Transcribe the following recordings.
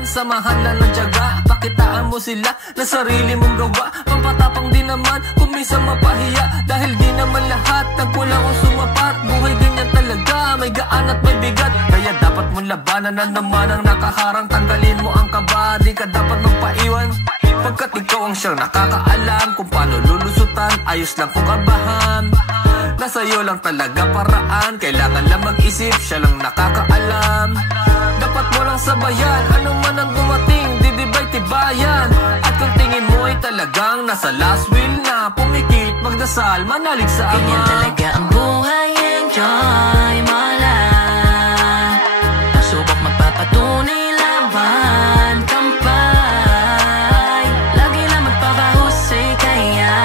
naman, samahan lang ng tiyaga. Pakitaan mo sila na sarili mong gawa. Pampatapang din naman kung minsan mapahiya, dahil di naman lahat nagkulang o sumapat. Buhay ganyan talaga, may gaan at may bigat, kaya dapat mong labanan na naman ang nakaharang. Tanggalin mo ang kaba, di ka dapat magpaiwan, pagkat ikaw ang siyang nakakaalam kung paano lulusutan. Ayos lang kung kabahan, nasa iyo lang talaga paraan. Kailangan lang mag-isip, siya lang nakakaalam. Dapat mo lang sabayan, ano man ang dumating, didibay tibayan. At kung tingin mo ay talagang nasa last will na, pumikit, magdasal, manalig sa Ama. Ganyan talaga ang buhay, enjoy mo lang. Pasubok magpapatunay, laban, kampay. Lagi lang magpapahusay, kaya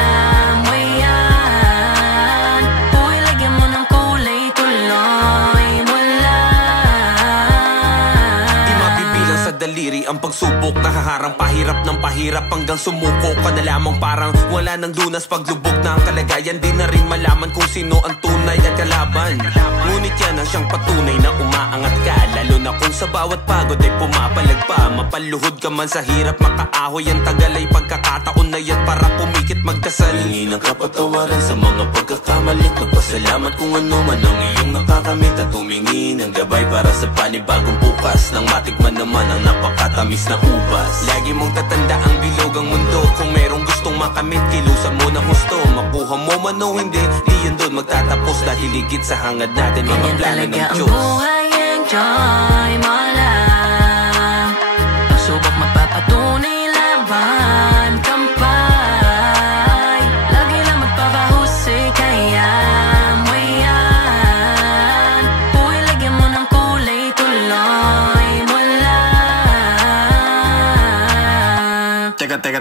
mo yan. Uy, lagyan mo ng kulay, tuloy mo lang. Di mabibilang sa daliri ang pagsubok, nakaharang pahirap ng pahirap hanggang sumuko ka na lamang. Parang wala nang lunas paglubog na ang kalagayan. Di na rin malaman kung sino ang tunay at kalaban. Ngunit yan ang siyang patunay na umaangat ka, lalo na kung sa bawat pagod ay pumapalag pa. Mapaluhod ka man sa hirap, makaahoy ang tagal ay pagkakataon na yan para pumikit, magdasal. Hingi ng kapatawaran sa mga pagkakamali, magpasalamat kung ano man ang iyong nakakamit, at humingi ng gabay para sa panibagong bukas, nang matikman naman ang napakatamis na ubas. Lagi mong tatanda ang bilog ang mundo, kung merong gustong makamit, kilusan mo ng husto. Makuha mo man o hindi, di yun doon magtatapos, dahil higit sa hangad natin mga plano ng Diyos. Ganyan talaga ang buhay, enjoy mo lang. Pasubok magpapatunay, laban, kampay. Lagi lang magpapahusay, kaya mo yan. Uy, lagyan mo ng kulay, tuloy mo lang.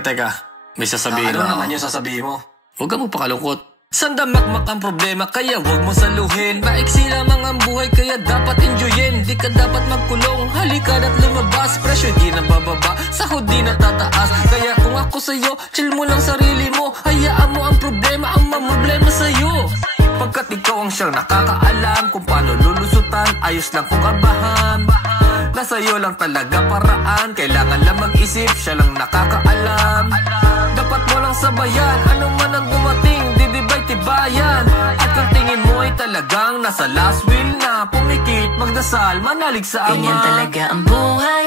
Teka, may sasabihin Ano lang naman ako. yung sasabihin mo? Huwag ka magpakalungkot. Sandamakmak ang problema, kaya huwag mo saluhin. Maiksi lamang ang buhay, kaya dapat enjoyin. Di ka dapat magkulong, halika na't lumabas. Presyo di na bababa, sahod di na tataas. Kaya kung ako sa'yo, chill mo lang sarili mo. Hayaan mo ang problema ang mamroblema sa'yo, pagkat ikaw ang siyang nakakaalam kung paano lulusutan. Ayos lang kung kabahan, nasa iyo lang talaga paraan. Kailangan lang mag-isip, siya lang nakakaalam. Dapat mo lang sabayan, ano man ang dumating, didibay tibayan. At kung tingin mo ay talagang nasa last will na, pumikit, magdasal, manalig sa Ama. Ganyan talaga ang buhay,